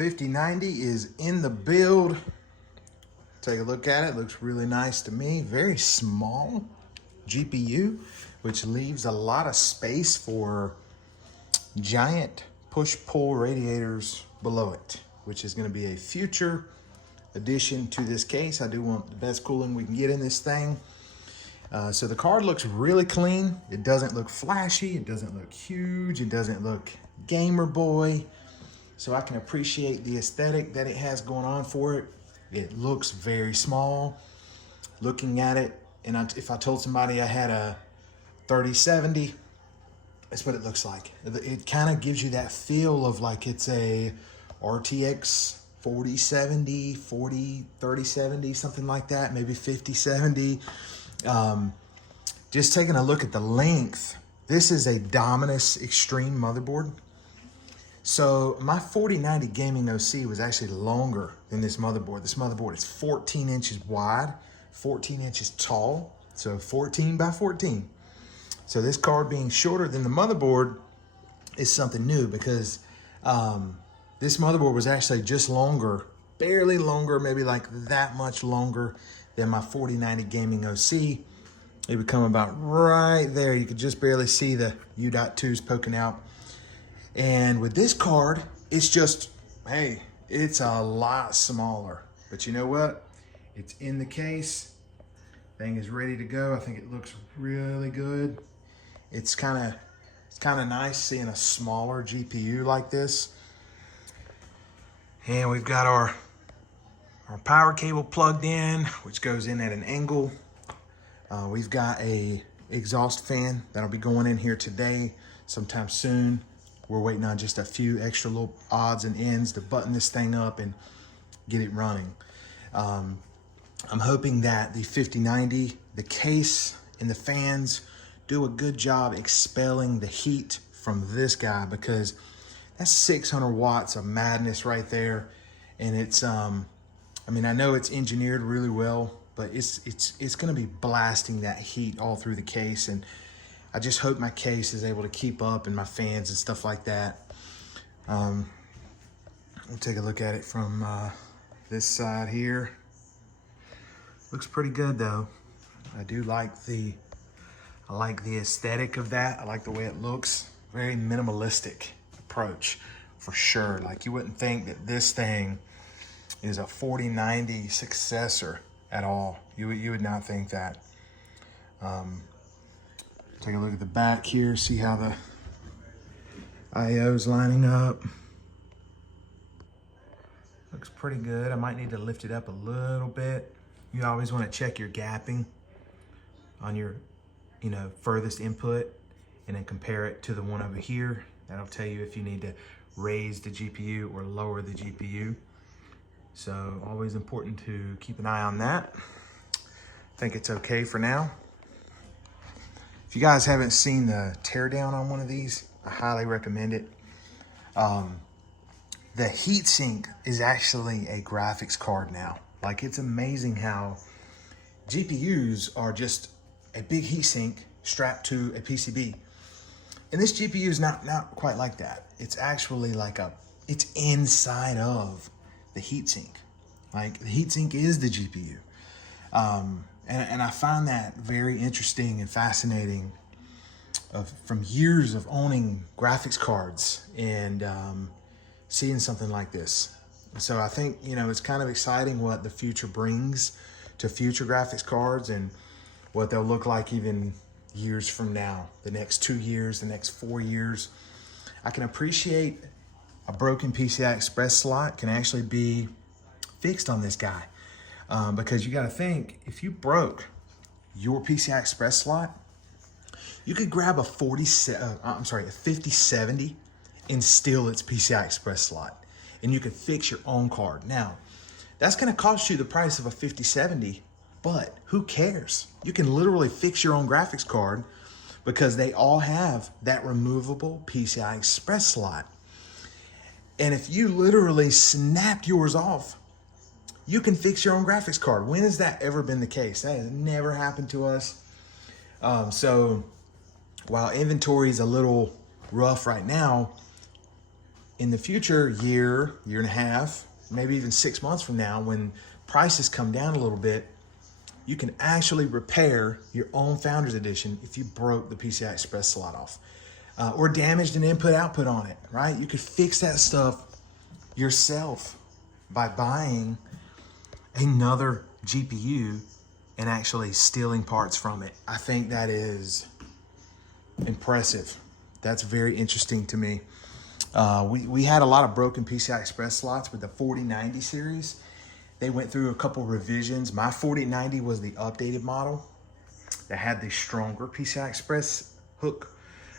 5090 is in the build. Take a look at it. Looks really nice to me. Very small GPU, which leaves a lot of space for giant push-pull radiators below it, which is going to be a future addition to this case. I do want the best cooling we can get in this thing. So the card looks really clean. It doesn't look flashy. It doesn't look huge. It doesn't look gamer boy. So I can appreciate the aesthetic that it has going on for it. It looks very small. Looking at it, and if I told somebody I had a 3070, that's what it looks like. It kind of gives you that feel of like it's a RTX 4070, 3070, something like that, maybe 5070. Just taking a look at the length, this is a Dominus Extreme motherboard. So my 4090 gaming OC was actually longer than this motherboard. This motherboard is 14 inches wide, 14 inches tall, so 14 by 14. So this card being shorter than the motherboard is something new, because this motherboard was actually just longer, barely longer, maybe like that much longer than my 4090 gaming OC. It would come about right there. You could just barely see the U.2s poking out. And with this card, it's just, hey, it's a lot smaller. But you know what? It's in the case. Thing is ready to go. I think it looks really good. It's kind of nice seeing a smaller GPU like this. And we've got our power cable plugged in, which goes in at an angle. We've got a exhaust fan that'll be going in here today, sometime soon. We're waiting on just a few extra little odds and ends to button this thing up and get it running. I'm hoping that the 5090, the case and the fans do a good job expelling the heat from this guy, because that's 600 watts of madness right there. And it's, I mean, I know it's engineered really well, but it's gonna be blasting that heat all through the case. And I just hope my case is able to keep up, and my fans and stuff like that. We'll take a look at it from this side here. Looks pretty good though. I do like the aesthetic of that. I like the way it looks. Very minimalistic approach for sure. Like, you wouldn't think that this thing is a 4090 successor at all. You would not think that. Take a look at the back here, see how the IO's lining up. Looks pretty good. I might need to lift it up a little bit. You always want to check your gapping on your, furthest input, and then compare it to the one over here. That'll tell you if you need to raise the GPU or lower the GPU. So always important to keep an eye on that. I think it's okay for now. If you guys haven't seen the teardown on one of these, I highly recommend it. The heatsink is actually a graphics card now. Like, it's amazing how GPUs are just a big heatsink strapped to a PCB. And this GPU is not quite like that. It's actually like it's inside of the heatsink. Like, the heatsink is the GPU. And I find that very interesting and fascinating from years of owning graphics cards and seeing something like this. So I think, it's kind of exciting what the future brings to future graphics cards, and what they'll look like even years from now, the next 2 years, the next 4 years. I can appreciate a broken PCI Express slot can actually be fixed on this guy. Because you got to think, if you broke your PCI Express slot, you could grab a 5070 and steal its PCI Express slot, and you could fix your own card. Now, that's going to cost you the price of a 5070, but who cares? You can literally fix your own graphics card, because they all have that removable PCI Express slot. And if you literally snapped yours off, you can fix your own graphics card. When has that ever been the case? That has never happened to us. So while inventory is a little rough right now, in the future year and a half, maybe even 6 months from now, when prices come down a little bit, you can actually repair your own Founders Edition if you broke the PCI Express slot off or damaged an input-output on it, right? You could fix that stuff yourself by buying another GPU and actually stealing parts from it. I think that is impressive. That's very interesting to me. We had a lot of broken PCI Express slots with the 4090 series. They went through a couple revisions. My 4090 was the updated model that had the stronger PCI Express hook.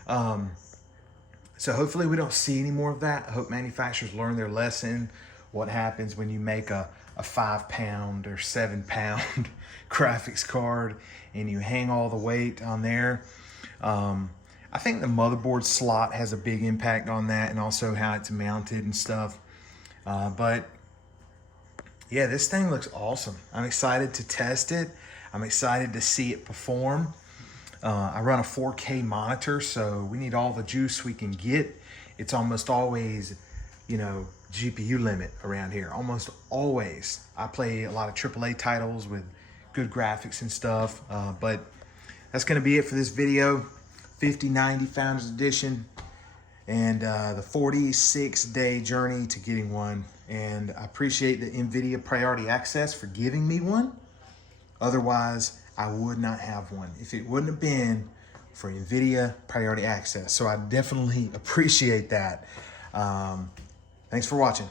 So hopefully we don't see any more of that. I hope manufacturers learn their lesson. What happens when you make a 5-pound or 7-pound graphics card and you hang all the weight on there. I think the motherboard slot has a big impact on that, and also how it's mounted and stuff. But yeah, this thing looks awesome. I'm excited to test it. I'm excited to see it perform. I run a 4K monitor, so we need all the juice we can get. It's almost always, you know, GPU limit around here, almost always. I play a lot of AAA titles with good graphics and stuff, but that's gonna be it for this video. 5090 Founders Edition, and the 46-day journey to getting one. And I appreciate the Nvidia Priority Access for giving me one. Otherwise, I would not have one if it wouldn't have been for Nvidia Priority Access. So I definitely appreciate that. Thanks for watching.